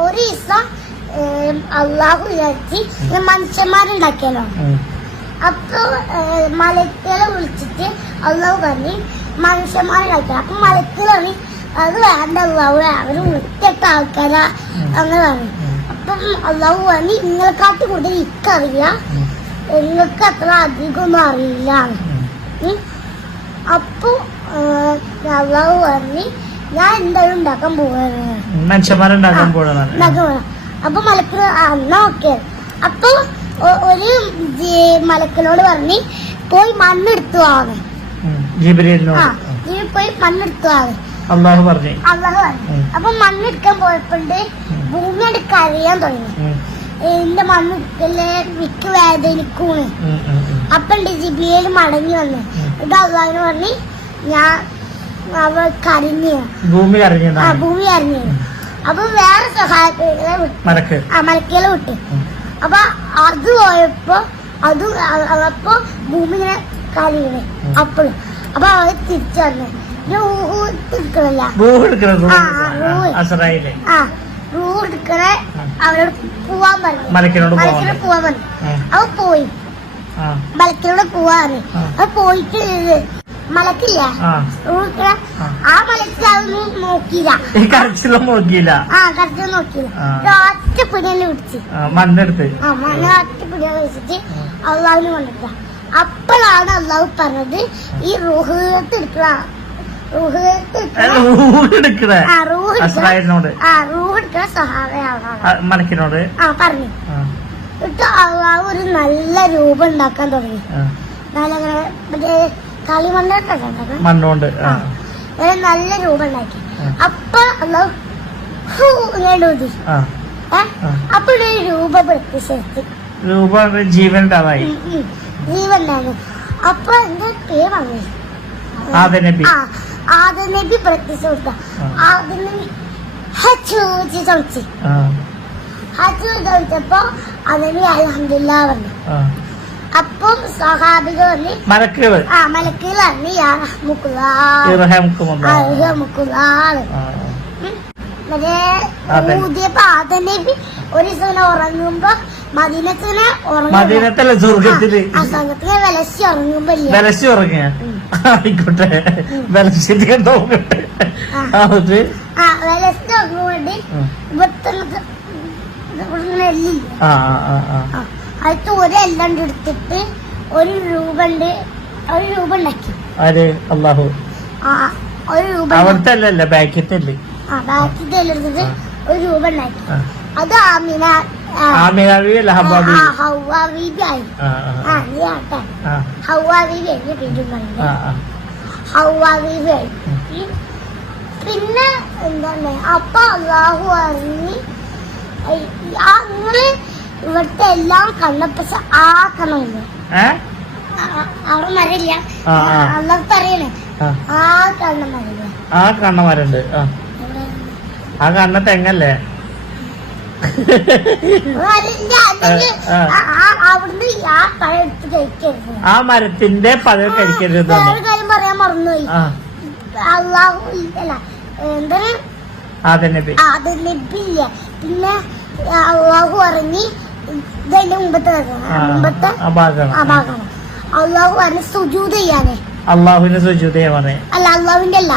ഒരു ദിവസം അള്ളാഹു വിചാരിച്ച് മനുഷ്യന്മാരുണ്ടാക്കിയാലോ. അപ്പൊ മലക്കുകളെ വിളിച്ചിട്ട് അള്ളാഹു പറഞ്ഞ് മനുഷ്യന്മാരുണ്ടാക്കി അപ്പൊ മലക്കുകൾ പറഞ്ഞു അത് വേണ്ട അള്ളാഹു അവർ വൃത്തിയൊക്കെ ആൾക്കാരാ അങ്ങനെ പറഞ്ഞു. അപ്പം അള്ളാഹു പറഞ്ഞു നിങ്ങൾക്കാട്ട് കൂടുതൽ ഇക്കറിയാം. നിങ്ങൾക്ക് അത്ര അധികമൊന്നും അറിയില്ല. അപ്പൊ അള്ളാഹു പറഞ്ഞു ഞാൻ എന്തായാലും ഉണ്ടാക്കാൻ പോവാണ്. മനുഷ്യന്മാരുണ്ടാക്കാൻ പോകണം അപ്പൊ മലക്കുകൾ എന്നാ ഓക്കെ. അപ്പൊ ഒരു മലക്കലോട് പറഞ്ഞു പോയി മണ്ണെടുത്തു വാങ്ങ്. ആ ജിബിലിനോട് പോയി മണ്ണെടുത്തു വാങ്ങ്. അള്ളാഹു പറഞ്ഞു. അള്ളാഹു പറഞ്ഞു. അപ്പൊ മണ്ണെടുക്കാൻ പോയപ്പോണ്ട് ഉം. ഭൂമി എടുക്കാൻ അറിയാൻ തുടങ്ങി എന്റെ മണ്ണെടുക്കൽ മിക്ക വേദനിക്കൂണ് അപ്പൊ. ഉം. ജിബിയിൽ മടങ്ങി വന്നു. ഇത് അള്ളാഹിന് പറഞ്ഞ് ഞാൻ ഭൂമി ഭൂമി അറിഞ്ഞു അപ്പൊ വേറെ സഹായത്തിലെ വിട്ടു. മലക്കേല. അപ്പൊ അത് പോയപ്പോ അത് അപ്പൊ ഭൂമി ഇങ്ങനെ കരയണേ ഉം. അപ്പോഴും അപ്പൊ അവർ തിരിച്ചു വന്നു. എടുക്കണല്ല. ആ. റൂ എടുക്കണ അവരോട് പോവാൻ പറഞ്ഞു. മലക്കിനോട് പോവാൻ പറഞ്ഞു. അവ പോയി. മലക്കിനോട് പോവാറ്. അത് പോയിട്ട് മലക്കില്ല? ആ. ആ. നോക്കിയില്ല. നോക്കിയില്ല. നോക്കിയില്ല. ഒറ്റ പിടിയെന്നെ പിടിച്ച് മണ്ണെടുത്ത്. ആ മന ഒറ്റ പിടിയെ വെച്ചിട്ട് കൊണ്ടിട്ട. അപ്പോഴാണ് അള്ളാഹു പറഞ്ഞത് ഈ റുഹത്ത് എടുക്കണേ? മലക്കിനോട്. ആ പറഞ്ഞു. എന്നിട്ട് അള്ളാഹു ഒരു നല്ല രൂപം ഉണ്ടാക്കാൻ തുടങ്ങി. നല്ല മറ്റേ കളിമണ്ണൊക്കെ മണ്ണുകൊണ്ട് ഒരു നല്ല രൂപണ്ടാക്കി. അപ്പൊ ഊതി. അപ്പൊ ഒരു രൂപ പ്രത്യക്ഷത്തി രൂപ ജീവൻ ഉണ്ടായിരുന്നു അപ്പൊ എന്റെ പേര് പറഞ്ഞു. ആദ നബി ആ ആദ്യ നബി പ്രത്യക്ഷ കൊടുത്ത ആ. ആദ്യ നബി ഹച്ചൂച്ചി ചോദിച്ചു. ഹച്ചു ചോദിച്ചപ്പോ അതിന് അലഹമില്ല പറഞ്ഞു. അപ്പം സഹാബികൾ പറഞ്ഞു മലക്കുകൾ. ആ നബി ഒരു ദിവസം ഉറങ്ങുമ്പോ മദീനത്തിനെ മദീനത്തല്ല സ്വർഗത്തിൽ? ആ സംഘത്തിനെ വിലസി ഉറങ്ങുമ്പോ വിലസി ഉറങ്ങിയ? ആയിക്കോട്ടെ. ആ. അത് ആ വിലസി ഉറങ്ങുമ്പോണ്ട് ഇവിടുത്തെ ഇങ്ങനെ എല്ലില്ല? ആ ആ. ആ. ആ തോരെ ഒരു എല്ലാം എടുത്തിട്ട് ഒരു രൂപ ഉണ്ട് ഒരു രൂപ ഉണ്ടാക്കി ആര്? അള്ളാഹു. ആ ഒരു രൂപ. അവിടുത്തെ അല്ലല്ല ബാക്കിത്തെ അല്ലേ? ആ എടുത്തിട്ട് ഒരു രൂപ ഉണ്ടാക്കി. അത് ആമിന. പിന്നെ എന്താണ്? അപ്പൊ അള്ളാഹു അറിഞ്ഞ് നിങ്ങൾ ഇവിടുത്തെ എല്ലാം കണ്ടപ്പോ ആക്കണമല്ലോ അവിടെ മരമില്ല. ആ. അള്ളാഹ് പറയണേ. ആ. കണ്ണ മരമില്ല. ആ കണ്ണ മരണ്ട് ആ. കണ്ണ തെങ്ങല്ലേ? ആ, മരത്തിന്റെ പഴം കഴിക്കരുത്. കാര്യം പറയാൻ മറന്നുപോയി. അള്ളാഹു അല്ല എന്താണ്? പിന്നെ അള്ളാഹു അറിഞ്ഞ് ഇതെന്റെ മുമ്പത്തെ ഭാഗമാണ്. അള്ളാഹു പറഞ്ഞ് സുജൂത് ചെയ്യാനേ. അള്ളാഹുവിന് സുജൂതയെ പറഞ്ഞേ. അല്ല അള്ളാഹുവിന്റെ അല്ല.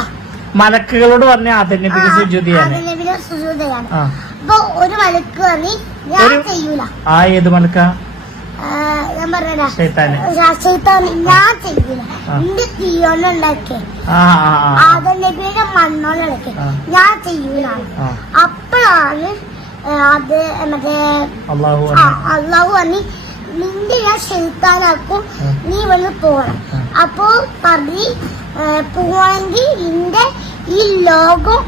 മലക്കുകളോട് പറഞ്ഞ ആദ്യ സുജൂതയാണ് സുജൂത് ചെയ്യാനേ. സുജൂത് ചെയ്യാൻ. ആ. അപ്പൊ ഒരു മലക്ക് പറഞ്ഞ് ഞാൻ ചെയ്യൂല. ആ ഏത് മലക്ക? ഞാൻ പറഞ്ഞ ഞാൻ ചെയ്യൂല. എന്റെ തീയോണ്ടുണ്ടാക്കിയ മണ്ണോണ്ടുണ്ടാക്കിയ ഞാൻ അത് മറ്റേ അള്ളാഹു പറഞ്ഞു. നിന്റെ ഞാൻ ശെൽത്താനാക്കും നീ വന്ന് പോണം. അപ്പോ പറഞ്ഞ് പോവാണെങ്കിൽ നിന്റെ ഈ ലോകം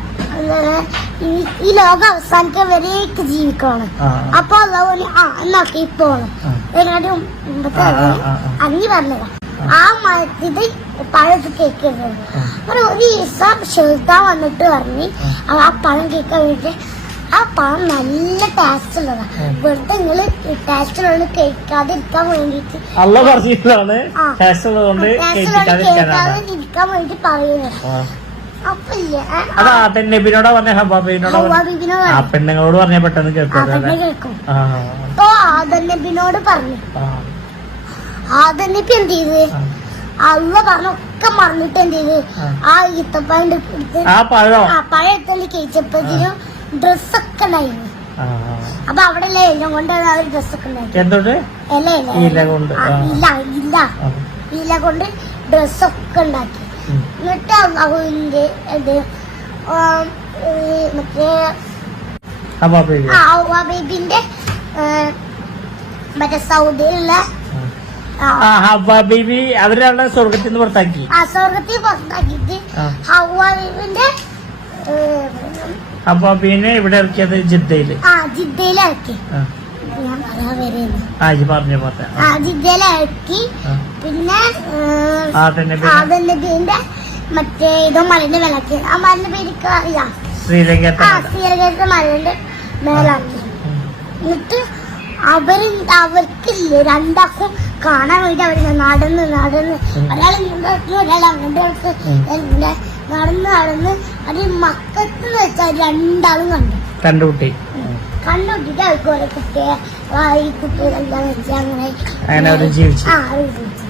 ഈ- ലോകം അവസാനിക്കാൻ വരേക്ക് ജീവിക്കണം അപ്പൊ അള്ളാഹു ആ എന്നാക്കി പോണം എങ്ങാട്ടും അങ്ങി പറഞ്ഞത് ആ. അഞ്ഞു പറഞ്ഞതാ മരത്തിത് പഴത്ത് കേക്കുന്നത്. ഒരു ദിവസം ശെൽത്താൻ വന്നിട്ട് പറഞ്ഞ് ആ. ആ പഴം കേൾക്കാൻ വേണ്ടി ആ പഴം നല്ല ടേസ്റ്റ് ഉള്ളതാ. വെറുതെ നിങ്ങൾ ടേസ്റ്റ് ഉള്ളത് കേൾക്കാതിരിക്കാൻ വേണ്ടിട്ട് പറഞ്ഞതാണ്. ടേസ്റ്റ് ഉള്ളതുകൊണ്ട് വേണ്ടി പറയുന്നത് നബിനോടാ പറഞ്ഞ ഹബാബിനോടാ പറഞ്ഞ ബീബിനോട് ആ പറഞ്ഞു. പെണ്ണുങ്ങളോട് പറഞ്ഞ പെട്ടെന്ന് കേൾക്കും അപ്പൊ ആദൻ നബിനോട് പറഞ്ഞു. ആദൻ നബി എന്ത് ചെയ്ത്. അള്ള പറഞ്ഞൊക്കെ മറന്നിട്ട് എന്ത് ചെയ്ത്? ആ. ഈത്തപ്പഴം എടുത്ത് ആ പഴം. ആ പഴം എടുത്തಲ್ಲಿ കഴിച്ചപ്പോഴത്തേനും ഡ്രസ്സൊക്കെ ഉണ്ടായിരുന്നു അപ്പൊ അവിടെ എല്ലാം കൊണ്ട് ഒരു ഡ്രസ്സൊക്കെ ഉണ്ടായിരുന്നു എന്തുകൊണ്ട് ഇല ഇല. ഇല കൊണ്ട്. ഇല ഇല. ഇല ഡ്രസ്സൊക്കെ ഉണ്ടാക്കി. എന്നിട്ട് അവന്റെ ഇത് മറ്റേ ഹബാബി മറ്റേ സൗദിയിലുള്ള അവരവിടെ സ്വർഗത്തിൽ നിന്ന് പുറത്താക്കി. ആ സ്വർഗത്തിൽ പുറത്താക്കിയിട്ട് ആ. ഹവ്വ പിന്നെ ഇവിടെ ഇറക്കിയത് ജിദ്ദയിൽ. ആ ജിദ്ദയിൽ പറഞ്ഞു പറഞ്ഞ ആ. ജിദ്ദയിലിറക്കി പിന്നെ നബീന്റെ മറ്റേ ഇതോ മലന്റെ ആ മലന്റെ പേര് അറിയാം. ശ്രീലങ്കത്തെ ആ മലന്റെ മേലാക്കി. എന്നിട്ട് അവർ അവർക്കില്ലേ രണ്ടാക്കും കാണാൻ വേണ്ടി അവർ നടന്ന് നടന്ന്. ഒരാൾ ഇങ്ങോട്ട് ഒരാൾ അങ്ങോട്ട് നടന്ന് നടന്ന് അത് മക്കത്ത് വെച്ചാൽ രണ്ടാളും കണ്ടു. കണ്ടുകൂട്ടി കണ്ടുപിടിച്ചിട്ട് അവർക്ക് കുറെ കുട്ടിയെ ഈ കുട്ടികളെല്ലാം വെച്ചാൽ അങ്ങനെ ആ ജീവിച്ചു.